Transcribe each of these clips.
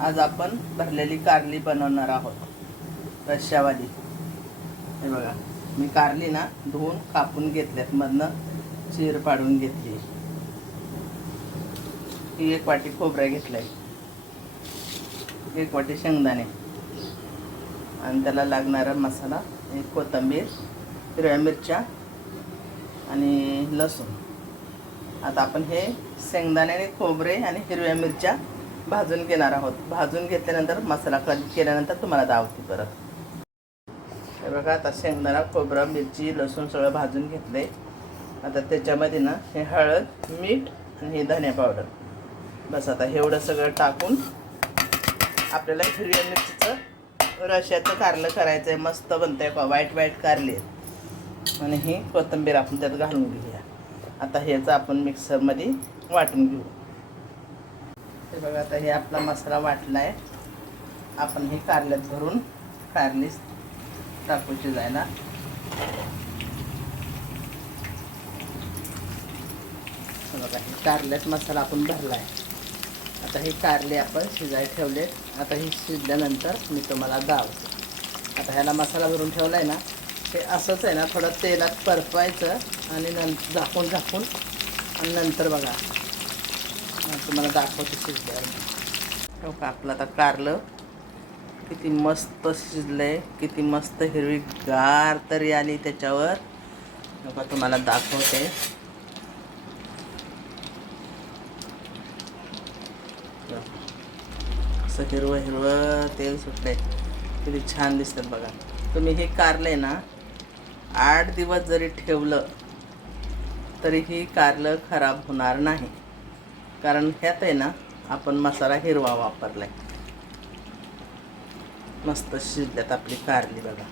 आज आपण भरलेली कारली बनवणार आहोत, रश्श्यावाली। हे बघा, मी कारली ना धुवून कापून घेतल्यात, मधनं चीर पाडून घेतली। ही 1 वाटी खोबरं घेतलंय, 1 वाटी शेंगदाणे, आणि त्याला लागणारा मसाला 1 कोथिंबीर, हिरव्या मिरच्या आणि लसूण। आता आपण हे शेंगदाणे आणि खोबरे आणि हिरव्या मिरच्या भाजून घेणार आहोत। भाजून घेतल्यानंतर मसाला केल्यानंतर तुम्हाला दावते परत। हे बघा, आता शेंगदाणा, खोबरं, मिरची, लसूण सगळं भाजून घेतले। आता त्याच्यामध्ये ना हे हळद, मीठ आणि हे धने पावडर, बस आता एवढं सगळं टाकून आपल्याला हिरव्या मिरचीचं रश्श्याचं कारलं करायचं आहे। मस्त बनतंय, व्हाईट व्हाईट कारली आहे। आणि ही कोथिंबीर आपण त्यात घालून घेऊया। आता ह्याचं आपण मिक्सरमध्ये वाटून घेऊ। हे बघा, आता हे आपला मसाला वाटला आहे। आपण हे कारल्यात भरून कारली टाकू शिजायला। बघा, हे कारल्यात मसाला आपण भरला आहे। आता हे कारले आपण शिजायला ठेवले। आता हे शिजल्यानंतर मी तुम्हाला दावते। आता ह्याला मसाला भरून ठेवला आहे ना, हे असंच आहे ना, थोडं तेलात परतवायचं आणि झाकून आणि नंतर बघा तुम्हाला दाखवते शिजल्यावर। हो का, आपलं आता कारलं किती मस्त शिजलंय, किती मस्त हिरवीगार तरी आली त्याच्यावर। बघा, तुम्हाला दाखवते। असं हिरवं हिरवं तेल सुटलंय, किती छान दिसतात बघा। तुम्ही हे कारले ना 8 दिवस जरी ठेवलं तरी ही कारलं खराब होणार नाही, कारण ह्यात आहे ना आपण मसाला हिरवा वापरलाय। मस्त शिजल्यात आपली कारली बघा।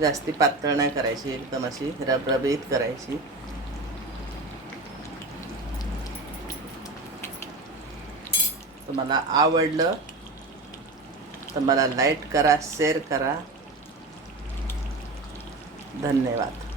जास्ती पातळ नाही करायची, एकदम अशी रबरबीत करायची। तुम्हाला आवडलं तर मला लाईक करा, शेअर करा। धन्यवाद।